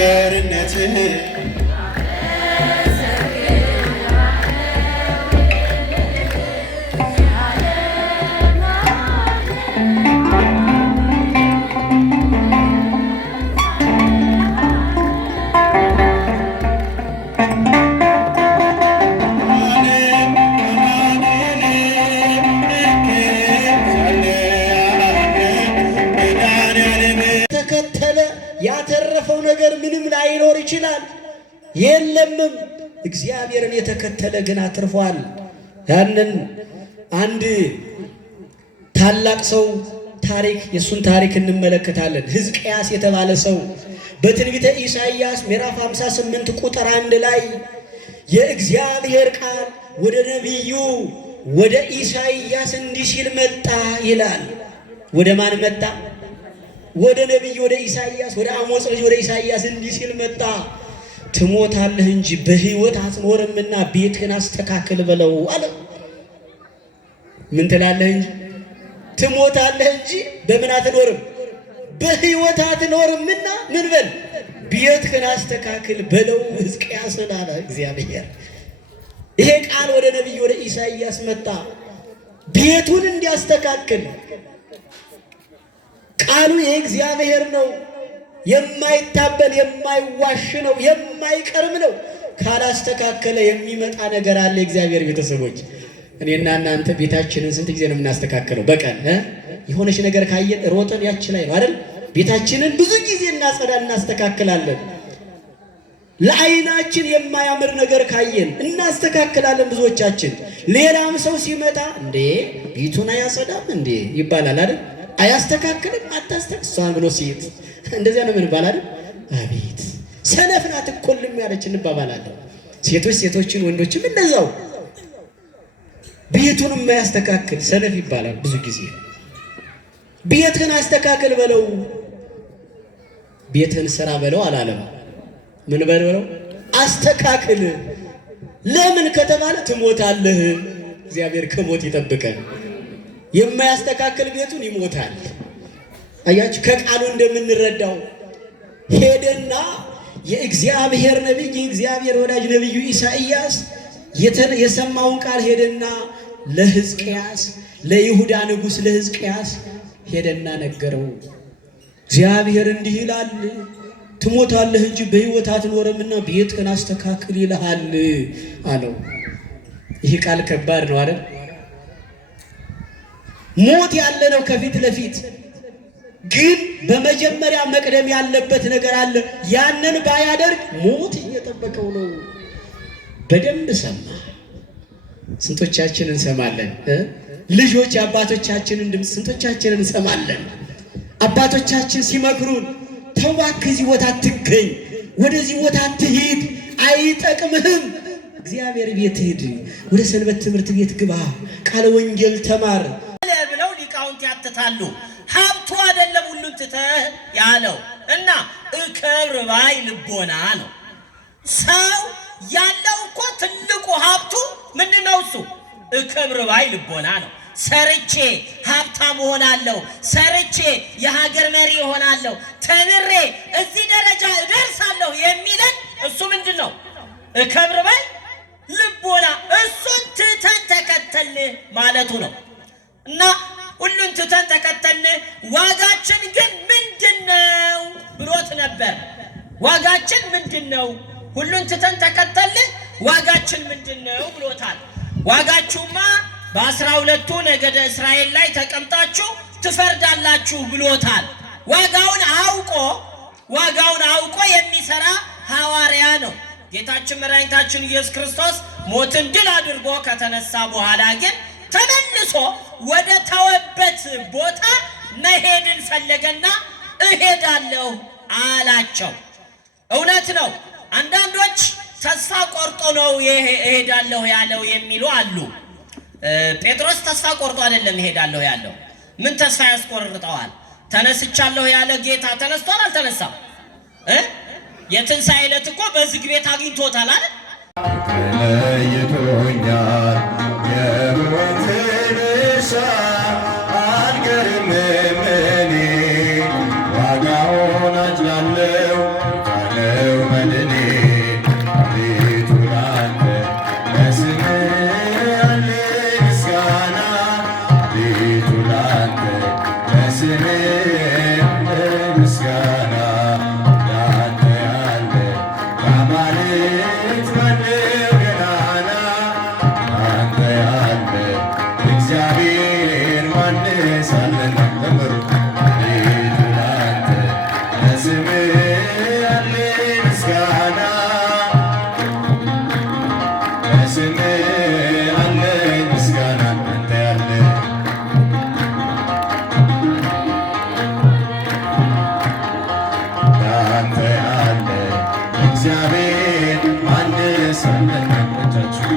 ቸርነትህ ያተረፈው ነገር ምንም ላይኖር ይችላል፣ የለምም። እግዚአብሔርን የተከተለ ግን አትርፏል። ያንን አንድ ታላቅ ሰው ታሪክ የሱን ታሪክ እንመለከታለን። ሕዝቅያስ የተባለ ሰው በትንቢተ ኢሳይያስ ምዕራፍ 58 ቁጥር 1 ላይ የእግዚአብሔር ቃል ወደ ነቢዩ ወደ ኢሳይያስ እንዲህ ሲል መጣ ይላል። ወደ ማን መጣ? ወደ ነቢዩ ወደ ኢሳይያስ፣ ወደ አሞጽ ልጅ ወደ ኢሳይያስ እንዲህ ሲል መጣ። ትሞታለህ እንጂ በሕይወት አትኖርምና ቤትህን አስተካክል በለው አለ። ምን ትላለህ እንጂ ትሞታለህ እንጂ በምን አትኖርም? በሕይወት አትኖርምና ምን በል ቤትህን አስተካክል በለው ሕዝቅያስን አለ እግዚአብሔር። ይሄ ቃል ወደ ነቢዩ ወደ ኢሳይያስ መጣ፣ ቤቱን እንዲያስተካክል። ቃሉ የእግዚአብሔር ነው፣ የማይታበል የማይዋሽ ነው፣ የማይቀርም ነው። ካላስተካከለ የሚመጣ ነገር አለ። የእግዚአብሔር ቤተሰቦች፣ እኔና እናንተ ቤታችንን ስንት ጊዜ ነው የምናስተካክለው? በቀን የሆነች ነገር ካየን ሮጠን ያች ላይ ነው አይደል? ቤታችንን ብዙ ጊዜ እናስተካክላለን። ለዓይናችን የማያምር ነገር ካየን እናስተካክላለን ብዙዎቻችን። ሌላም ሰው ሲመጣ እንዴ ቤቱን አያጸዳም እንዴ ይባላል አይደል? አያስተካክልም አታስተካክል ብሎ ሲት እንደዚያ ነው ምን ይባላል? አቤት ሰነፍ ናት እኮልም ያለች እንባባላለን። ሴቶችን ወንዶችም እንደዛው ቤቱን የማያስተካክል ሰነፍ ይባላል ብዙ ጊዜ። ቤትህን አስተካክል በለው፣ ቤትህን ስራ በለው አላለም። ምን በለው? አስተካክል። ለምን ከተባለ ትሞታለህ። እግዚአብሔር ከሞት ይጠብቀን። የማያስተካክል ቤቱን ይሞታል። አያችሁ፣ ከቃሉ እንደምንረዳው ሄደና የእግዚአብሔር ነቢይ የእግዚአብሔር ወዳጅ ነቢዩ ኢሳይያስ የሰማውን ቃል ሄደና ለሕዝቅያስ ለይሁዳ ንጉሥ ለሕዝቅያስ ሄደና ነገረው። እግዚአብሔር እንዲህ ይላል፣ ትሞታለህ እንጂ በሕይወት አትኖርምና ቤትህን አስተካክል ይልሃል አለው። ይህ ቃል ከባድ ነው አይደል? ሞት ያለ ነው ከፊት ለፊት፣ ግን በመጀመሪያ መቅደም ያለበት ነገር አለ። ያንን ባያደርግ ሞት እየጠበቀው ነው። በደንብ ሰማ። ስንቶቻችን እንሰማለን? ልጆች የአባቶቻችንን ድምፅ ስንቶቻችን እንሰማለን? አባቶቻችን ሲመክሩን ተው እባክህ እዚህ ቦታ አትገኝ፣ ወደዚህ ቦታ አትሂድ፣ አይጠቅምህም፣ እግዚአብሔር ቤት ሂድ፣ ወደ ሰንበት ትምህርት ቤት ግባ፣ ቃለ ወንጌል ተማር ብለው ሊቃውንት ያትታሉ። ሀብቱ አይደለም ሁሉን ትተህ ያለው እና እከብር ባይ ልቦና ነው። ሰው ያለው እኮ ትልቁ ሀብቱ ምንድነው? እሱ እከብር ባይ ልቦና ነው። ሰርቼ ሀብታም ሆናለሁ፣ ሰርቼ የሀገር መሪ ሆናለሁ፣ ተምሬ እዚህ ደረጃ እደርሳለሁ የሚለን እሱ ምንድነው? እከብር ባይ ልቦና። እሱን ትተን ተከተል ማለቱ ነው። እና ሁሉን ትተን ተከተል፣ ዋጋችን ግን ምንድነው ብሎት ነበር። ዋጋችን ምንድነው? ሁሉን ትተን ተከተል፣ ዋጋችን ምንድነው ብሎታል። ዋጋችሁማ በ12ቱ ነገደ እስራኤል ላይ ተቀምጣችሁ ትፈርዳላችሁ ብሎታል። ዋጋውን አውቆ የሚሰራ ሐዋርያ ነው። ጌታችን መድኃኒታችን ኢየሱስ ክርስቶስ ሞትን ድል አድርጎ ከተነሳ በኋላ ግን ተመልሶ ወደ ተወበት ቦታ መሄድን ፈለገና እሄዳለሁ አላቸው። እውነት ነው። አንዳንዶች ተስፋ ቆርጦ ነው እሄዳለሁ ያለው የሚሉ አሉ። ጴጥሮስ ተስፋ ቆርጦ አይደለም እሄዳለሁ ያለው። ምን ተስፋ ያስቆርጠዋል? ተነስቻለሁ ያለ ጌታ ተነስቷል አልተነሳም? የትንሣኤ ዕለት እኮ በዝግ ቤት አግኝቶታል አይደል? ተለይቶኛል የሕይወትን እሳት አልገርምም እኔ ዋጋውን አጭላለሁ ለስም አለኝ ምስጋና አንተ ያለ አንተ ያለ እግዚአብሔር አንድ ሰለታችሁ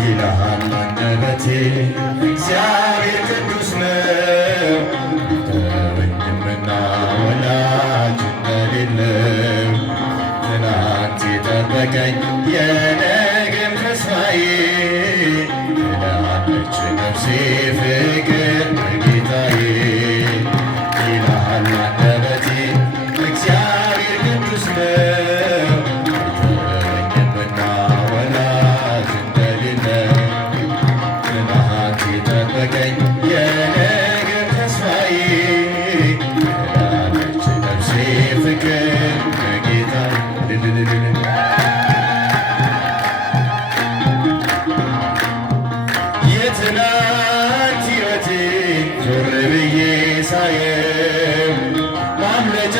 ይልሃል አንደበቴ እግዚአብሔር ቅዱስ ነው ወንድምና ወላጅ እንደሌለው ትናንት የጠበቀኝ የነገም ተስፋዬ ትላለች ነፍሴ ፍቅር በጌታዬ ይልሃል አንደበቴ እግዚአብሔር ቅዱስ ነው ወንድምና ወላጅ እንደሌለው ትናንት የጠበቀኝ የነገም ተስፋዬ ትላለች ነፍሴ ፍቅር በጌታዬ የትናንት ሕይወቴ ዞር ብዬ ሳየው ማምለጫ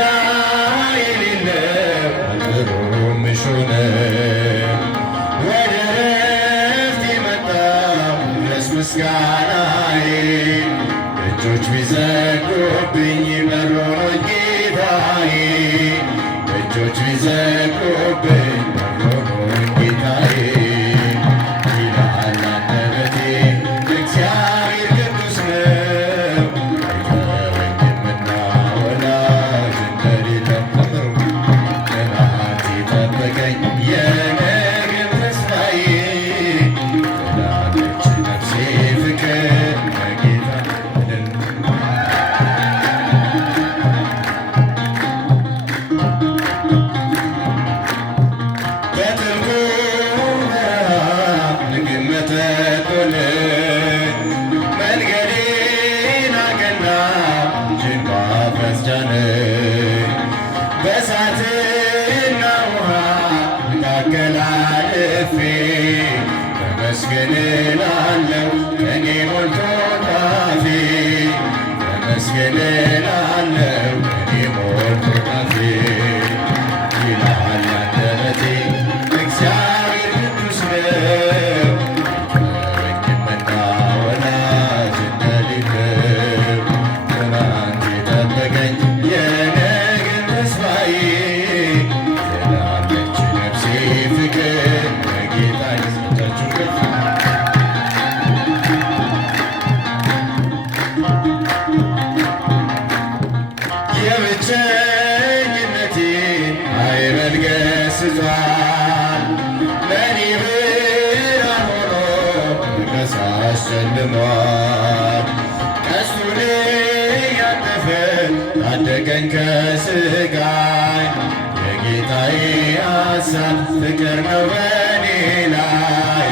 የሌለው ግሩም ሾነ ወደ ረፍት የመጣው ድረስ ምስጋናዬ እጆች ቢዘጉብኝ በሮኖኝ ጌታዬ እጆች ቢዘጉብኝ በሮኖኝ ጌታዬ ይልሃል አንደበቴ እግዚአብሔር ቅዱስ ነው ወንድምና ወላጅ እንደሌለው ትናንት የጠበቀኝ የነገም ተስፋዬ ትላለች ነፍሴ ፍቅር በጌታ በጥልቁ በረሃ ምግብ መጠጥ ሆነኝ መንገዴን አቀና እጅን በአፍረት ጫነኝ በእሳትና ውሃ መካከል አልፌ ተመስገን እላለሁ ከኔ ሞልቶ አፌ ተመስገን እላለሁ ከኔ ሞልቶ አፌ ይልሃል አንደበቴ እግዚአብሔር ቅዱስ ነው ወንድምና ወላጅ እንደሌለው ትናንት የጠበቀኝ የነገም ተስፋዬ ትላለች ነፍሴ ፍቅር በጌታ ይስጣችሁ ከፍ የብቸኝነቴን ማዕበል ገስጿል ለእኔ ብርሃን ሆኖ ከሳሽ ጨልሟል ቀስቱን እያጠፈ ታደገኝ ከስቃይ የጌታዬ ሐሳብ ፍቅር ነው በእኔ ላይ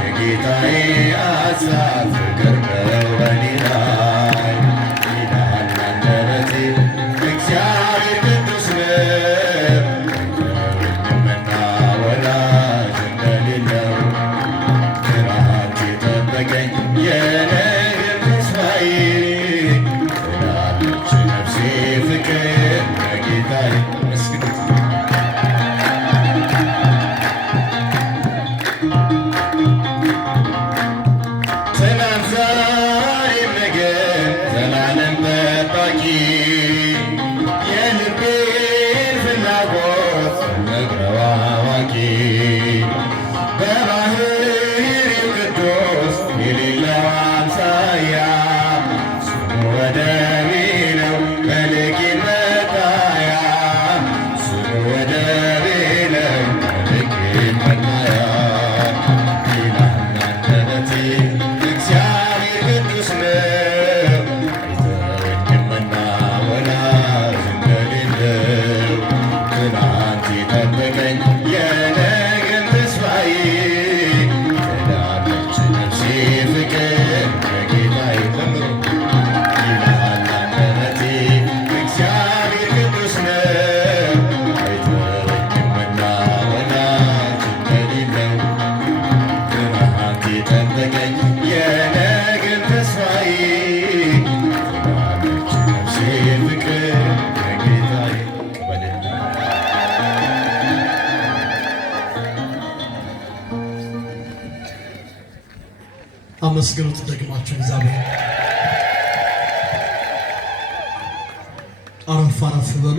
የጌታዬ ሐሳብ ፍቅር ነው በእኔ ላይ ይልሃል አንደበቴ እግዚአብሔር ቅዱስ ነው ወንድምና ወላጅ እንደሌለው ትናንት የጠበቀኝ የነገም ተስፋዬ ትላለች ነፍሴ ፍቅር በጌታዬ መስግኑት ትናንት ዛሬም ነገ አመስግኑት ደግማችሁ እግዚአብሔር። አረፍ አረፍ በሉ።